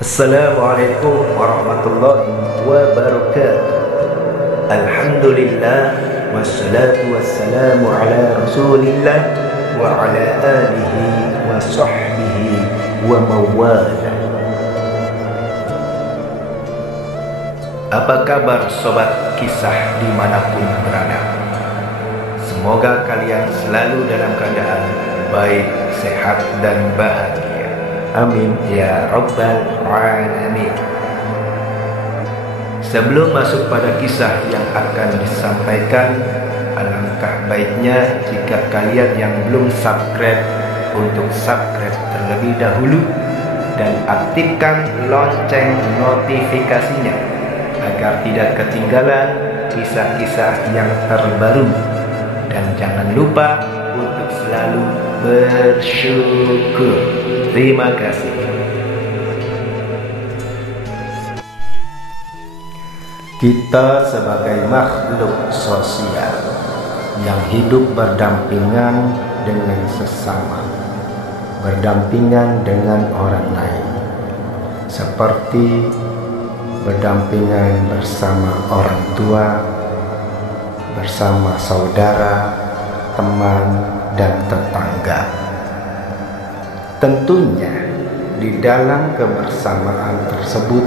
Assalamualaikum warahmatullahi wabarakatuh. Alhamdulillah wassalatu wassalamu ala rasulillah wa ala alihi wa sahbihi wa mawala. Apa kabar sobat kisah dimanapun berada? Semoga kalian selalu dalam keadaan baik, sehat dan bahagia. Amin ya rabbal alamin. Sebelum masuk pada kisah yang akan disampaikan, alangkah baiknya jika kalian yang belum subscribe untuk subscribe terlebih dahulu dan aktifkan lonceng notifikasinya agar tidak ketinggalan kisah-kisah yang terbaru. Dan jangan lupa untuk selalu bersyukur. Terima kasih. Kita sebagai makhluk sosial yang hidup berdampingan dengan sesama, berdampingan dengan orang lain, seperti berdampingan bersama orang tua, bersama saudara, teman, dan tetangga. Tentunya di dalam kebersamaan tersebut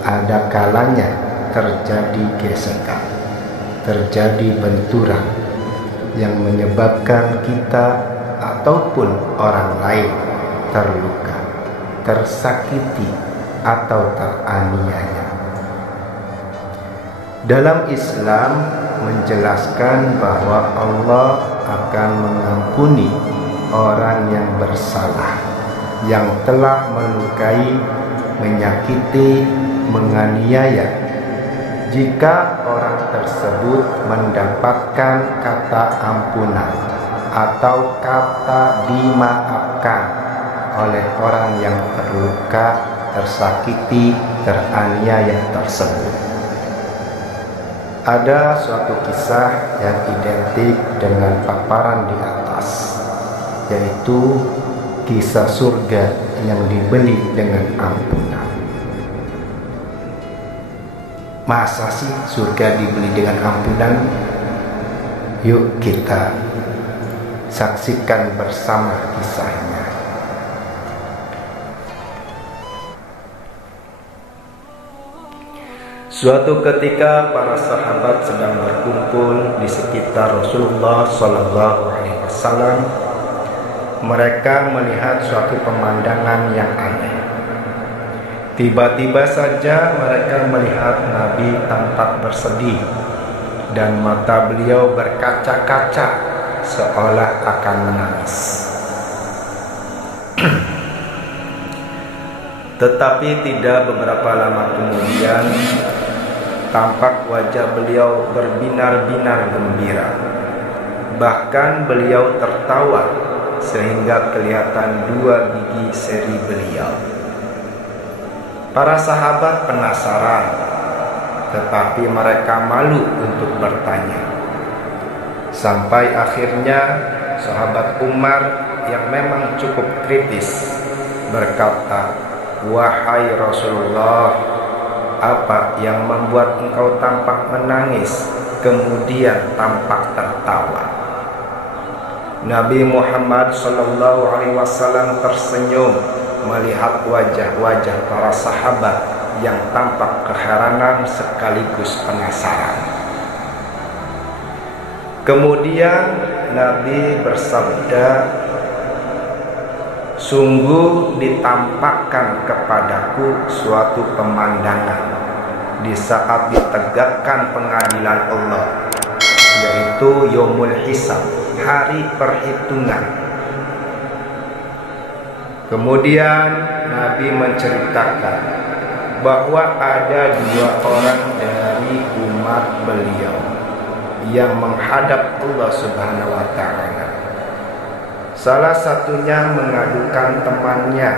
ada kalanya terjadi gesekan, terjadi benturan yang menyebabkan kita ataupun orang lain terluka, tersakiti, atau teraniaya. Dalam Islam menjelaskan bahwa Allah akan mengampuni orang yang bersalah, yang telah melukai, menyakiti, menganiaya, jika orang tersebut mendapatkan kata ampunan atau kata dimaafkan oleh orang yang terluka, tersakiti, teraniaya tersebut. Ada suatu kisah yang identik dengan paparan di atas, yaitu kisah surga yang dibeli dengan ampunan. Masa sih surga dibeli dengan ampunan? Yuk kita saksikan bersama kisahnya. Suatu ketika para sahabat sedang berkumpul di sekitar Rasulullah SAW. Mereka melihat suatu pemandangan yang aneh. Tiba-tiba saja mereka melihat Nabi tampak bersedih dan mata beliau berkaca-kaca seolah akan menangis. Tetapi tidak beberapa lama kemudian tampak wajah beliau berbinar-binar gembira. Bahkan beliau tertawa sehingga kelihatan dua gigi seri beliau. Para sahabat penasaran, tetapi mereka malu untuk bertanya. Sampai akhirnya sahabat Umar yang memang cukup kritis berkata, "Wahai Rasulullah, apa yang membuat engkau tampak menangis kemudian tampak tertawa?" Nabi Muhammad SAW tersenyum melihat wajah-wajah para sahabat yang tampak keheranan sekaligus penasaran. Kemudian Nabi bersabda, "Sungguh ditampakkan kepadaku suatu pemandangan di saat ditegakkan pengadilan Allah, yaitu Yaumul Hisab, hari perhitungan." Kemudian Nabi menceritakan bahwa ada dua orang dari umat beliau yang menghadap Allah Subhanahu wa Ta'ala. Salah satunya mengadukan temannya.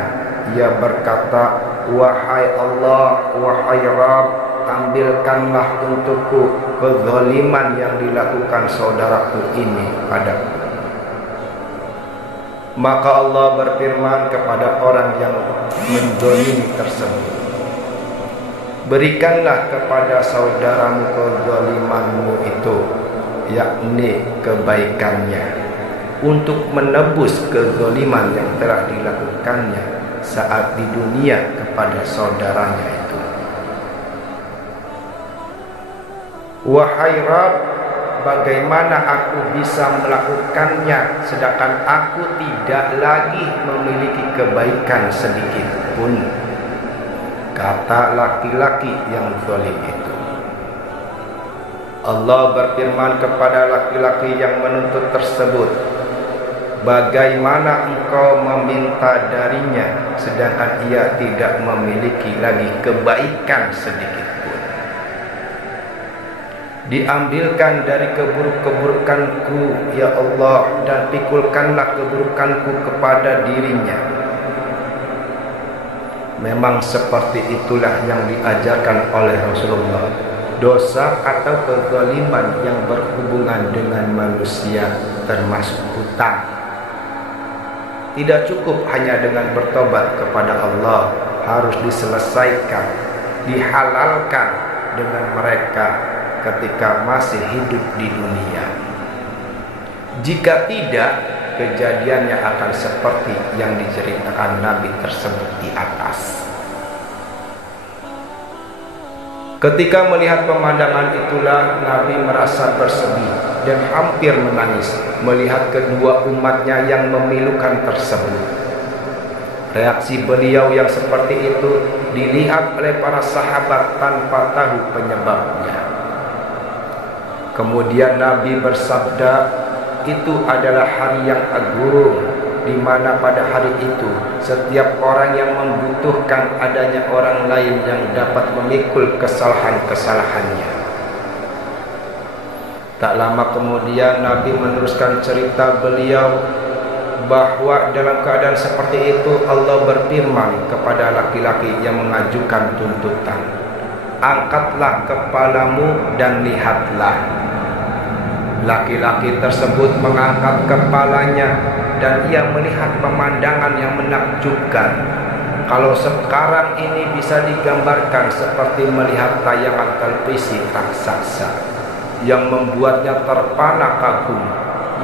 Ia berkata, "Wahai Allah, wahai Rabb, ambilkanlah untukku kezaliman yang dilakukan saudaraku ini padaku." Maka Allah berfirman kepada orang yang menzalimi tersebut, berikanlah kepada saudaramu kezalimanmu itu, yakni kebaikannya, untuk menebus kezaliman yang telah dilakukannya saat di dunia kepada saudaranya itu. Wahai Rabb, bagaimana aku bisa melakukannya sedangkan aku tidak lagi memiliki kebaikan sedikit pun, kata laki-laki yang zalim itu. Allah berfirman kepada laki-laki yang menuntut tersebut, bagaimana engkau meminta darinya sedangkan ia tidak memiliki lagi kebaikan sedikit pun. Diambilkan dari keburukanku ya Allah, dan pikulkanlah keburukanku kepada dirinya. Memang seperti itulah yang diajarkan oleh Rasulullah. Dosa atau kezaliman yang berhubungan dengan manusia termasuk hutang. Tidak cukup hanya dengan bertobat kepada Allah, harus diselesaikan, dihalalkan dengan mereka ketika masih hidup di dunia. Jika tidak, kejadiannya akan seperti yang diceritakan Nabi tersebut di atas. Ketika melihat pemandangan itulah, Nabi merasa bersedih dan hampir menangis melihat kedua umatnya yang memilukan tersebut. Reaksi beliau yang seperti itu dilihat oleh para sahabat tanpa tahu penyebabnya. Kemudian Nabi bersabda, itu adalah hari yang agung, di mana pada hari itu setiap orang yang membutuhkan adanya orang lain yang dapat memikul kesalahan-kesalahannya. Tak lama kemudian Nabi meneruskan cerita beliau bahwa dalam keadaan seperti itu Allah berfirman kepada laki-laki yang mengajukan tuntutan, angkatlah kepalamu dan lihatlah. Laki-laki tersebut mengangkat kepalanya dan ia melihat pemandangan yang menakjubkan. Kalau sekarang ini bisa digambarkan seperti melihat tayangan televisi raksasa yang membuatnya terpana kagum.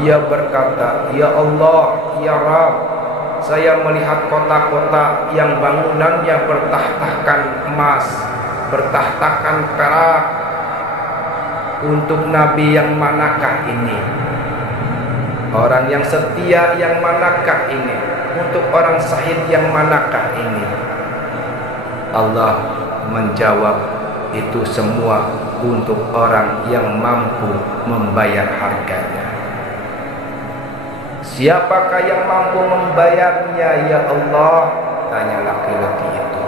Ia berkata, ya Allah, ya Rabb, saya melihat kota-kota yang bangunannya bertahtakan emas, bertahtakan perak. Untuk Nabi yang manakah ini? Orang yang setia yang manakah ini? Untuk orang syahid yang manakah ini? Allah menjawab, itu semua untuk orang yang mampu membayar harganya. Siapakah yang mampu membayarnya ya Allah? Tanya laki-laki itu.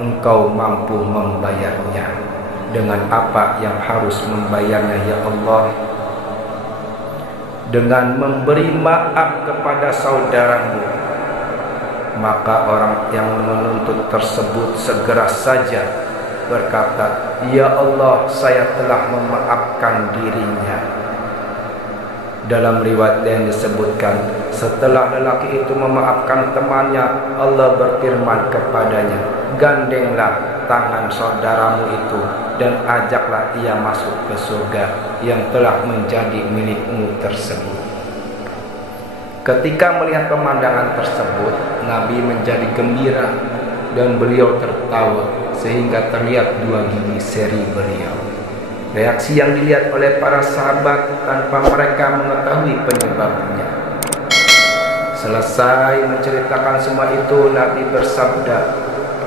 Engkau mampu membayarnya. Dengan apa yang harus membayarnya ya Allah? Dengan memberi maaf kepada saudaramu. Maka orang yang menuntut tersebut segera saja berkata, ya Allah, saya telah memaafkan dirinya. Dalam riwayat yang disebutkan, setelah lelaki itu memaafkan temannya, Allah berfirman kepadanya, gandenglah tangan saudaramu itu dan ajaklah ia masuk ke surga yang telah menjadi milikmu tersebut. Ketika melihat pemandangan tersebut, Nabi menjadi gembira dan beliau tertawa sehingga terlihat dua gigi seri beliau. Reaksi yang dilihat oleh para sahabat tanpa mereka mengetahui penyebabnya. Selesai menceritakan semua itu, Nabi bersabda,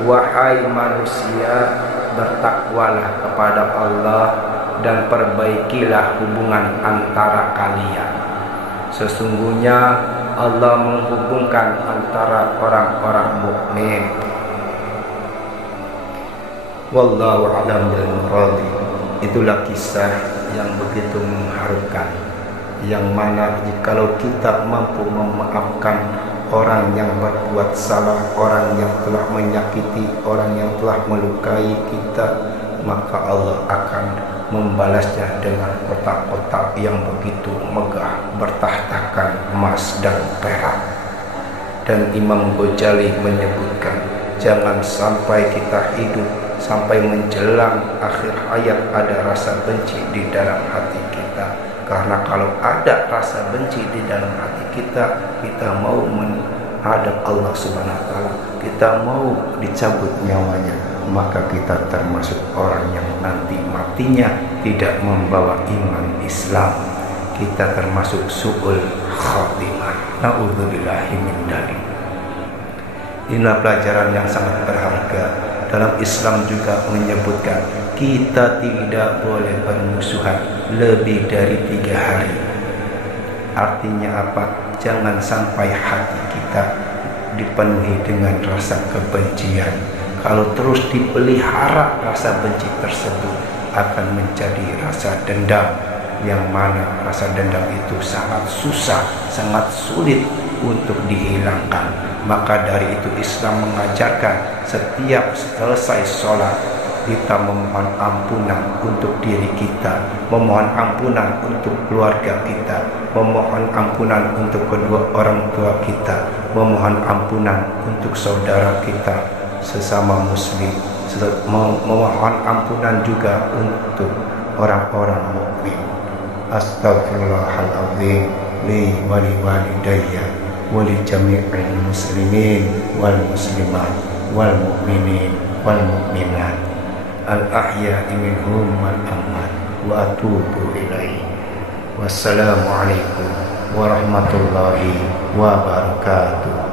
wahai manusia, bertakwalah kepada Allah dan perbaikilah hubungan antara kalian. Sesungguhnya Allah menghubungkan antara orang-orang mukmin. Wallahu a'lam bil murad. Itulah kisah yang begitu mengharukan, yang mana jikalau kita mampu memaafkan orang yang berbuat salah, orang yang telah menyakiti, orang yang telah melukai kita, maka Allah akan membalasnya dengan kotak-kotak yang begitu megah bertahtakan emas dan perak. Dan Imam Ghazali menyebutkan, jangan sampai kita hidup sampai menjelang akhir hayat ada rasa benci di dalam hati kita. Karena kalau ada rasa benci di dalam hati kita, kita mau menghadap Allah Subhanahu wa taala, kita mau dicabut nyawanya, maka kita termasuk orang yang nanti matinya tidak membawa iman Islam. Kita termasuk su'ul khatimah. Na'udzubillahi min dzalik. Inilah pelajaran yang sangat berharga. Dalam Islam juga menyebutkan kita tidak boleh bermusuhan lebih dari 3 hari. Artinya apa? Jangan sampai hati kita dipenuhi dengan rasa kebencian. Kalau terus dipelihara rasa benci tersebut akan menjadi rasa dendam, yang mana rasa dendam itu sangat susah, sangat sulit untuk dihilangkan. Maka dari itu Islam mengajarkan setiap selesai sholat kita memohon ampunan untuk diri kita, memohon ampunan untuk keluarga kita, memohon ampunan untuk kedua orang tua kita, memohon ampunan untuk saudara kita sesama muslim, memohon ampunan juga untuk orang-orang mukmin. Astaghfirullahaladzim li wa li walidayya wa li jami'il muslimin wal muslimat wal mu'minin wal mu'minat al ahya'i minhum wal amwat wa atubu ilaihi. Wassalamualaikum warahmatullahi wabarakatuh.